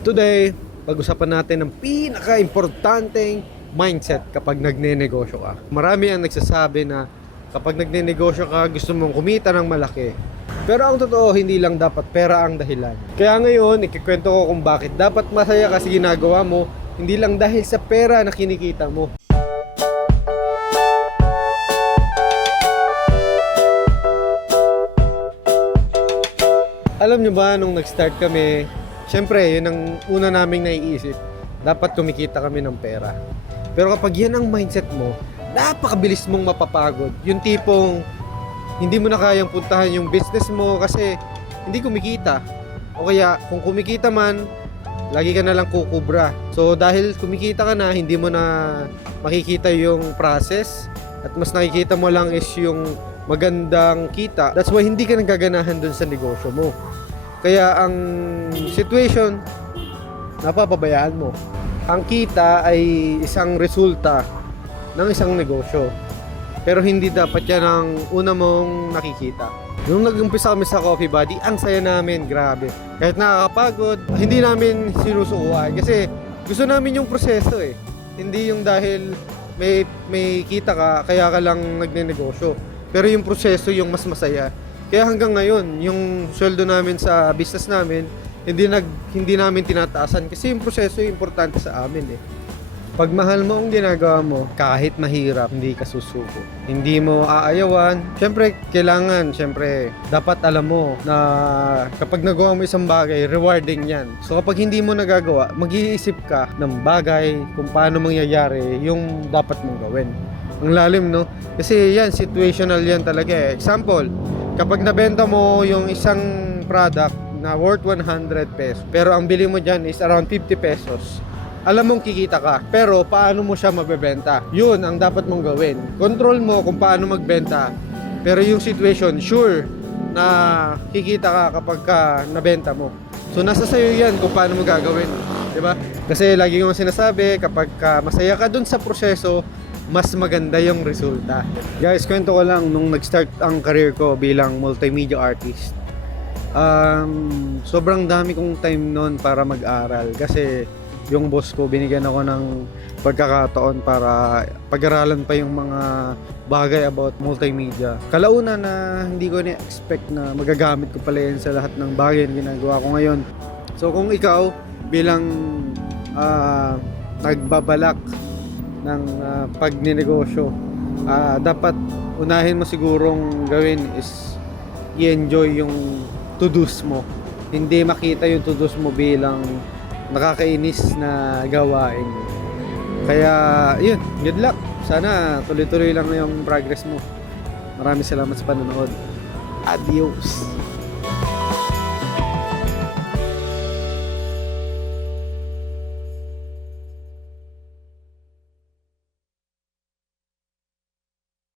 Today, pag-usapan natin ang pinaka-importanteng mindset kapag nagne-negosyo ka. Marami ang nagsasabi na kapag nagne-negosyo ka, gusto mong kumita ng malaki. Pero ang totoo, hindi lang dapat pera ang dahilan. Kaya ngayon, ikikwento ko kung bakit dapat masaya kasi ginagawa mo, hindi lang dahil sa pera na kinikita mo. Alam nyo ba, nung nag-start kami, syempre, yun ang una naming naiisip. Dapat kumikita kami ng pera. Pero kapag yan ang mindset mo, napakabilis mong mapapagod. Yung tipong, hindi mo na kayang puntahan yung business mo kasi hindi kumikita. O kaya, kung kumikita man, lagi ka na lang kukubra. So, dahil kumikita ka na, hindi mo na makikita yung process at mas nakikita mo lang is yung magandang kita. That's why hindi ka nagaganahan dun sa negosyo mo. Kaya ang situation, napapabayaan mo. Ang kita ay isang resulta ng isang negosyo. Pero hindi dapat yan ang una mong nakikita. Nung nag-umpisa kami sa Coffee Buddy, ang saya namin, grabe. Kahit nakakapagod, hindi namin sinusukuan kasi gusto namin yung proseso eh. Hindi yung dahil may may kita ka, kaya ka lang nagne-negosyo. Pero yung proseso yung mas masaya. Kaya hanggang ngayon, yung sweldo namin sa business namin, hindi nag hindi namin tinataasan kasi yung proseso yung importante sa amin eh. Pag mahal mo ang ginagawa mo, kahit mahirap, hindi ka susuko. Hindi mo aayawan. Siyempre, kailangan, siyempre, dapat alam mo na kapag nagawa mo isang bagay, rewarding yan. So kapag hindi mo nagagawa, mag-iisip ka ng bagay kung paano mangyayari yung dapat mong gawin. Ang lalim, no? Kasi yan, situational yan talaga eh. Example, kapag nabenta mo yung isang product na worth 100 pesos, pero ang bili mo dyan is around 50 pesos, alam mong kikita ka, pero paano mo siya mabebenta? Yun ang dapat mong gawin. Control mo kung paano magbenta. Pero yung situation, sure na kikita ka kapag ka nabenta mo. So nasa sayo yan kung paano mo gagawin. 'Di ba? Kasi lagi kong sinasabi, kapag ka masaya ka dun sa proseso, mas maganda yung resulta. Guys, kwento ko lang nung nag-start ang career ko bilang multimedia artist. Um, sobrang dami kong time noon para mag-aral kasi yung boss ko binigyan ako ng pagkakataon para pag-aralan pa yung mga bagay about multimedia. Kalauna na hindi ko na-expect na magagamit ko pala yan sa lahat ng bagay na ginagawa ko ngayon. So kung ikaw bilang ah, nagbabalak ng uh, pagninegosyo, ah, dapat unahin mo sigurong gawin is i-enjoy yung to-dos mo. Hindi makita yung to-dos mo bilang nakakainis na gawain. Kaya, yun, good luck. Sana tuloy-tuloy lang yung progress mo. Maraming salamat sa panonood. Adios!